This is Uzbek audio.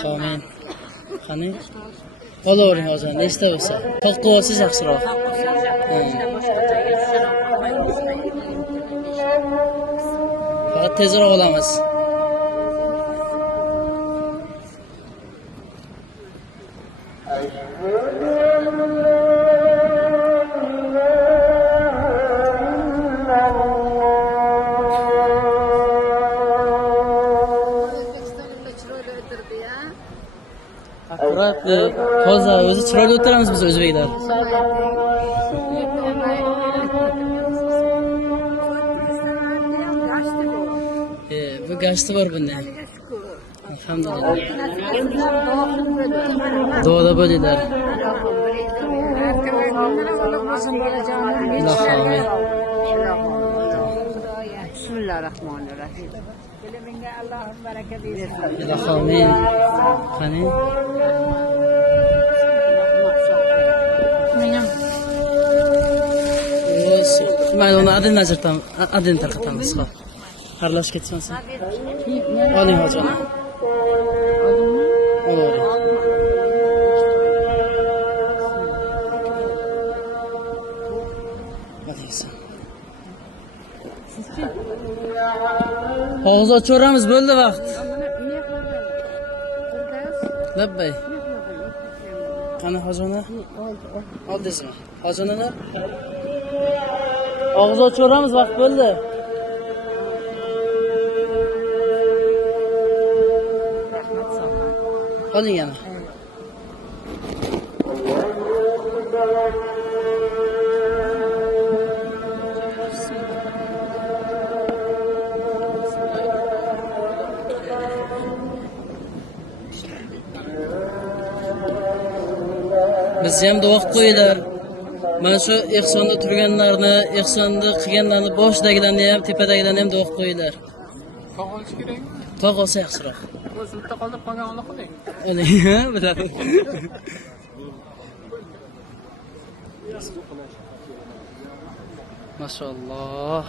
Alloh amin. Qani? Olavering hozir, nechta bo'lsa. To'q olsangiz yaxshiroq. Faqat tezroq olamiz. Akkurat hozir o'zi chiroyli o'tiramiz biz o'zbeklar. Bu gashti bor bunda. Alhamdulillah. Duoda bo'linglar. Alloh amin. Bismillahirrahmanirrahim. Bilimingga Allohim baraka bersin. Alloh amin. Qani? Mayli uni adin najirtam, adin tarqatamiz. Aralash ketsin. Oling hozir. Oling. Og'iz ochaveramiz, bo'ldi vaqt. Labbay. Qani hojona? Oldingizmi? Hojonani? Og'iz ochaveramiz, vaqt bo'ldi. Oling yana. Bizni ham duo qilib qo'yinglar. Mana shu ehsonda turganlarni, ehsonni qilganlarni boshidagilarni ham, tepadagilarni ham duo qilib qo'yinglar. Tog' olish kerakmi? Tog' olsa yaxshiroq. O'zi bitta qoldirib qolgan Alloh qiling. Oling, biladi. Mashalloh.